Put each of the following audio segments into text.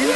Hello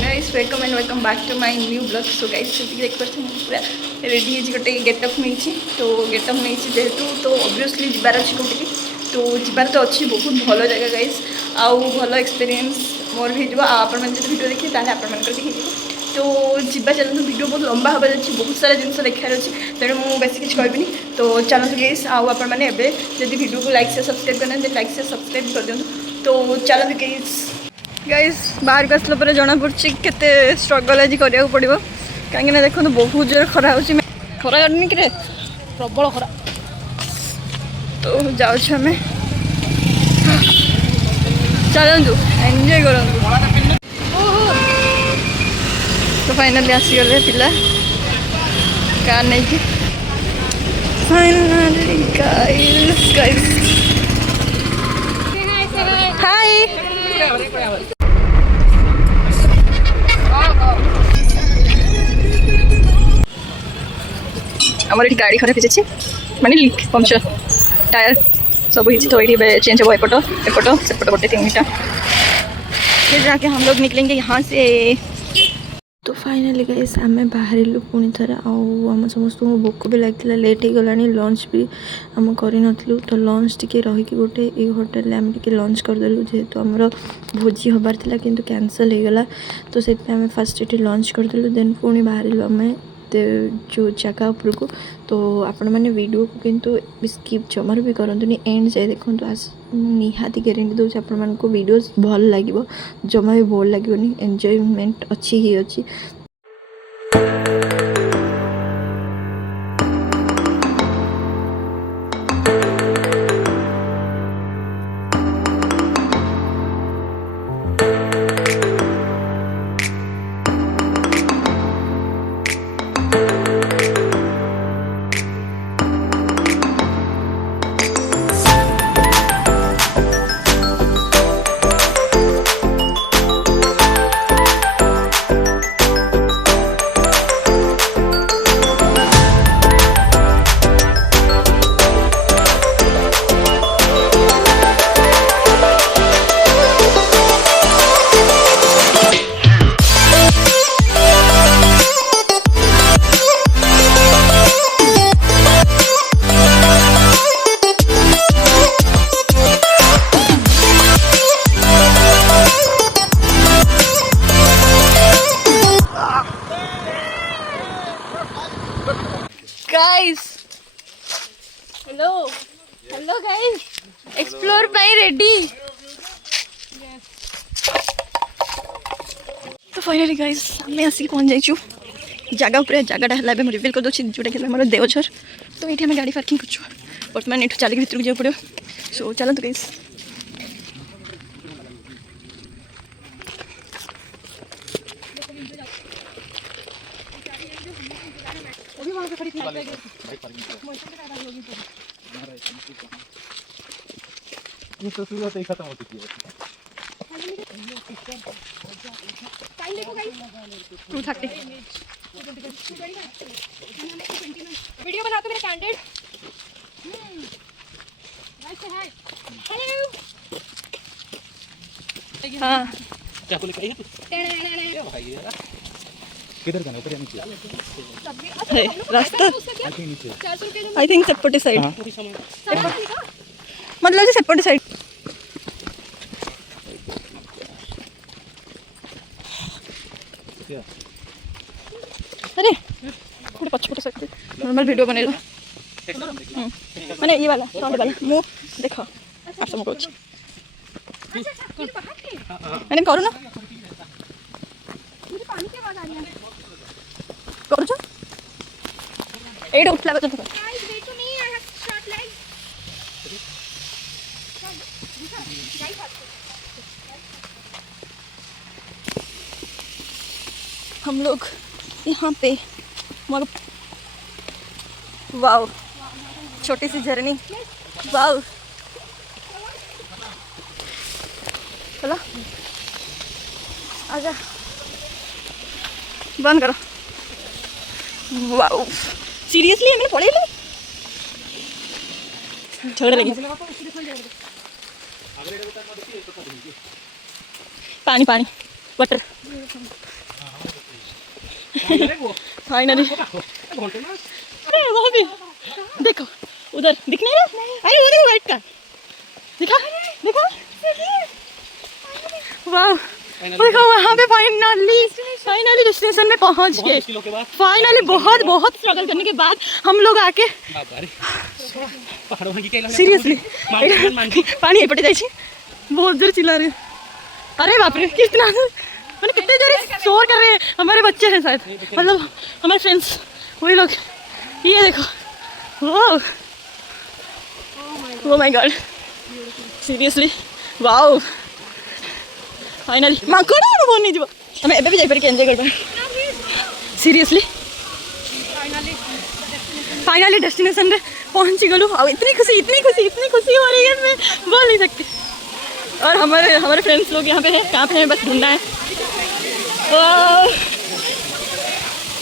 guys welcome and welcome back to my new blog. So guys देख पारे पूरा ready है गोटे गेटअप नहीं तो गेटअप नहीं जेहेतु तो ऑब्वियसली जीवार अच्छी कौटी तो जीवार तो अच्छी बहुत भल जगह गाइस आउ भल एक्सपीरियंस मोर हो आप वीडियो देखिए ताले आप देखिए तो जीवा चलते वीडियो बहुत लंबा हवा जाए बहुत सारा जिन देखार अच्छे तेणु मुझे बेस किसी कहबी तो चलते गाइस आपने जब वीडियो को लाइक से सब्सक्राइब करना लाइक से सब्सक्राइब कर दिखाँ तो चलते गाइस बाहर को आसला पर जना पड़ी केते स्ट्रगल आज करा पड़ो कहीं देखो बहुत जोर खरा हो खरा करनी कि प्रबल खरा तो जाऊँ आम चलतु एंजॉय करूँ तो फाइनाली आसीगले पिला कार नहीं कि फाइनाली गाइस गाइस हाय आमर ये गाड़ी खराब हो माने लीक पंक्चर टायर सब ही तो ये चेंज हो एपट एपट सेपट गोटे 3टा फिर जाके हम लोग निकलेंगे यहाँ से। तो फाइनाली गाइस आम बाहर पुणी थे आम समस्त भोक भी लगी लेट हो गला लंच भी आम करूँ तो लंच टी रही गोटे ये होटेल आम टे लंच करदेलु जेहेतु आमर भोजी हबार था किंतु कैंसल हो गला तो से आम फास्ट ये लंच करदेलु देन पुणी बाहर आम जो जगह उपरको तो आपण मैंने वीडियो को किंतु स्किप जमार भी करंतुनी एंड जाए देखो निहाती गारंटी दूसरी आपण को वीडियो भल लगे जमा भी बोर लगे एंजॉयमेंट अच्छी ही अच्छी। Guys hello hello guys explore पाई रेडी तो फाइनली गाइस आम आसिक पहुँच जाइचु जगह उपर जगटा है रिविल कर दूसरी जोटा कि मोर देवझर तो ये आम गाड़ी पार्किंग कर बर्तमान ये चलिए भितर को जाओ पड़ो सो चलते गाइस तो शुरुआत ही खत्म हो चुकी है। 230 वीडियो बनाते मेरे कैंडिड हाँ क्या बोले कहीं तो भाई किधर जाना ऊपर या नीचे रास्ता नीचे आई थिंक सेपटे साइड मतलब सेपटे साइड अरे थोड़े पछपटे साइड नॉर्मल वीडियो बनेला माने ये वाला फ्रंट वाला मुंह देखो आप सब कुछ मैंने करू ना मुझे पानी की आवाज आ रही है करू छ एड उठला बच तो guys wait to me I have shot like हम लोग यहाँ पे वाव छोटी सी जर्नी वाव चलो आजा बंद करो वाव सीरियसली मैंने पढ़े झगड़ा लगे पानी पानी वाटर फाइनली। अरे वो भी देखो उधर दिख नहीं रहा। अरे वो देखो वाइट का दिखा दिखा। वाह देखो वहाँ पे फाइनली डेस्टिनेशन में पहुँच गए। फाइनली बहुत बहुत स्ट्रगल करने के बाद हम लोग आके सीरियसली पानी एपटे जाइए बहुत जोर चिल्ला रहे। अरे बाप रे कितना मैंने कितने जोर शोर कर रहे हैं। हमारे बच्चे हैं शायद, मतलब हमारे फ्रेंड्स वही लोग। ये देखो oh my God seriously wow finally माकड़ बोल नहीं जीव हमें एबे भी जाई पर एंजॉय कर सीरियसली। फाइनली डेस्टिनेशन रे पहुंची गलु। अब इतनी खुशी हो रही है मैं बोल नहीं सकती। और हमारे फ्रेंड्स लोग यहाँ पे हैं। कहाँ पे हैं बस ढूंढना है।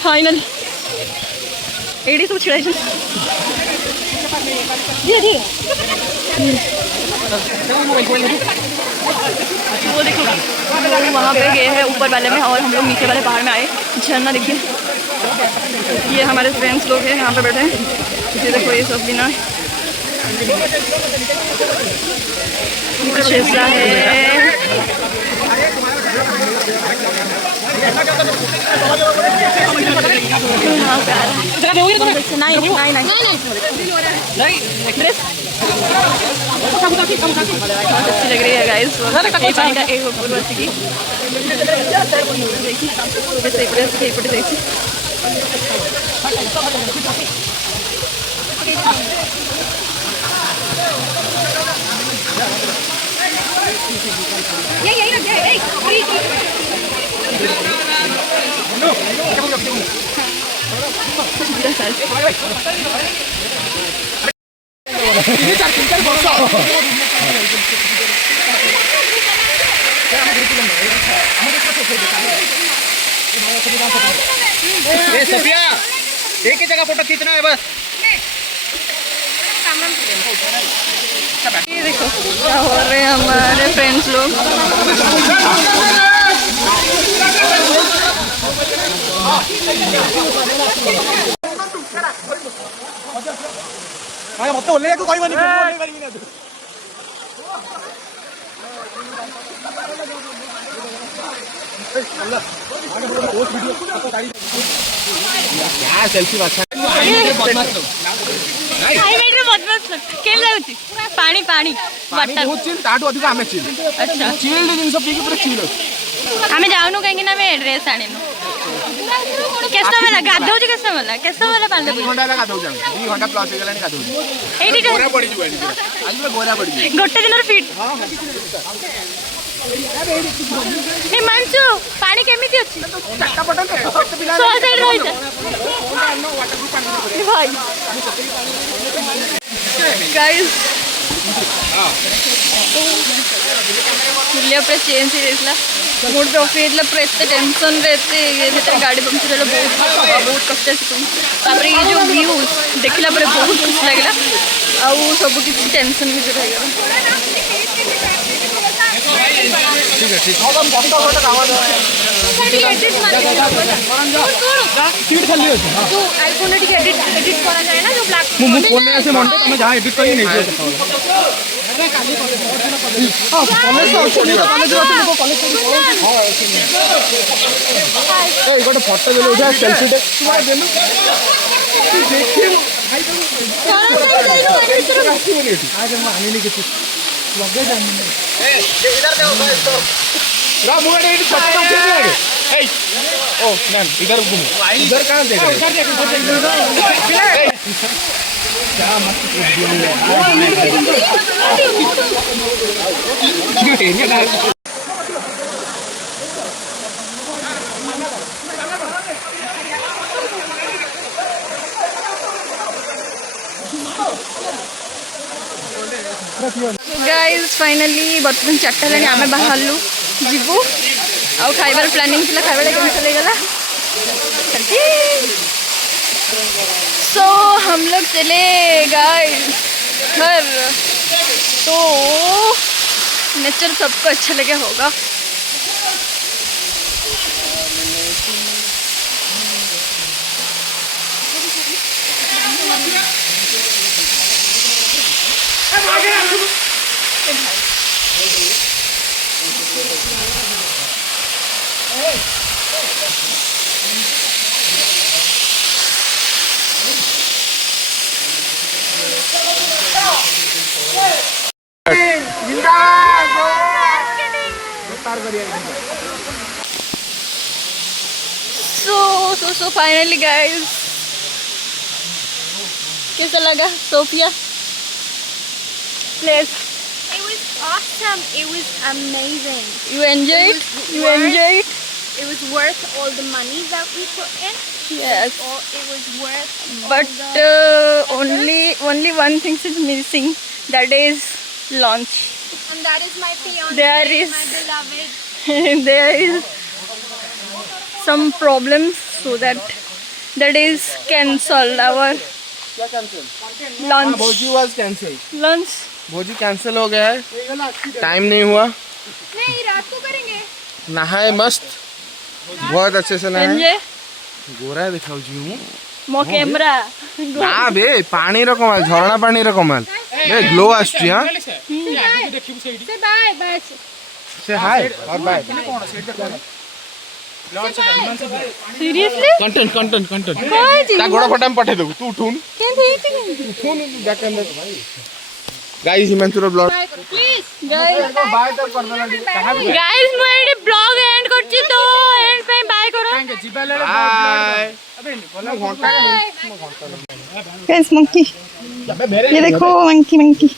फाइनली एडी सब छिड़ाई धीरे वो देखो वहाँ पे गए हैं ऊपर वाले में और हम लोग नीचे वाले पहाड़ में आए। झरना देखिए। ये हमारे फ्रेंड्स लोग हैं यहाँ पे बैठे हैं। ये देखो ये सब बिना कुछ ऐसा है। बहुत अच्छी लग रही है गाइस। पानी का एक ऊपर बस की देखिए सफिया एक ही जगह फोटो खींचना है बस। ये देखो क्या हो रहे हैं हमारे फ्रेंड्स लोग। ಮತ್ತೆ ಒಳ್ಳೆಯ ಕಾಯಿ ಬನ್ನಿ क्या सेल्फी अच्छा पानी पानी बहुत चिल ताटू अधिक आमे चिल। अच्छा चिल्ड जिन सब पीकी पूरा चिल आमे जाऊनु कहीं ना मैं ड्रेस आनेनु केस्ता वाला गाधौ जे केस्ता वाला पाले 2 घंटा लगा दउ जाम 2 घंटा प्लस हो गेलानी गाधौ एडी गोरा पड़ी जुए आज में गोरा पड़ी जुए गोटे दिन फिट। ए मानसु पानी केमिति अछि चट्टा बटन पिला सो साइड रहि जा भाई गाइस पुलिया पूरा चेंज ହେଇଯାଇଥିଲା। मूड पे ऑफ ହେଇଯାଇଥିଲା पूरा एते टेंशन रे एते गाड़ी पंक्चर होला बहुत कष्ट से। तापर ये जो व्यू देखला पर बहुत खुश लागला आ सब किसी टेंशन भी रह गया। ठीक है ठीक हम फोटो फोटो आवाज सीट खाली होती तो आईफोन रे एडिट करा जाए ना जो ब्लैक मु फोन में ऐसे मंडे तुम जहां एडिट करके नहीं दे हां कॉलेज तो अच्छी कॉलेज रो तुमको कॉलेज हां ए गोटे फोटो ले उठा सेल्फी टे तुम्हारा देलु देखियो आज हम आने नहीं किसी लगे जाने ए इधर देखो गाइस तो राम मुझे ये फोटो खींच लगे ए ओ मैम इधर घूमो इधर कहां देख रहे हो क्या मस्त गाइस फाइनली बर्तमान 4टा लानी आमे बाहरलु जीवु आउ खाइबार प्लानिंग थिला खाइबार कैंसिल हो गला। सो हम लोग चले गाइस घर। तो नेचर सबको अच्छा लगे होगा। So finally guys, कैसा लगा Sofia place? It was awesome. It was amazing. You enjoy it? You worth- enjoy it? It was worth all the money that we put in. Yes. It was worth. But only one thing is missing. That is lunch. And that is my fiance, There is- my beloved. There is some problems, so that is cancelled our क्या cancel? lunch. Bhoji was cancel. Lunch. Bhoji cancel हो गया है, time नहीं हुआ। नहीं, रात को करेंगे। नहाए मस्त, बहुत अच्छे से नहाए। Enjoy. गोरा दिखाऊ जी हूँ Mo camera. ना बे, पानी रो कमाल, झरना पानी रो कमाल बे, ग्लो आसुची। हां Say bye, bye. से हाय और बाय। Seriously? कंटेंट काय जी? ता गोड़ा फटाम पठे देबू, तू उठून केंथे इति? उठून बैक अंदर। गाइस हिमांशु रो blog Bye. Please. Guys, bye तो कर देला। कहां भी guys ମୁଁ ଏଠି ବ୍ଲଗ ଏଣ୍ଡ କରୁଛି ତ ଏଣ୍ଡ ପାଇଁ ବାଏ କର। बाय। गाइस मंकी, ये देखो मंकी।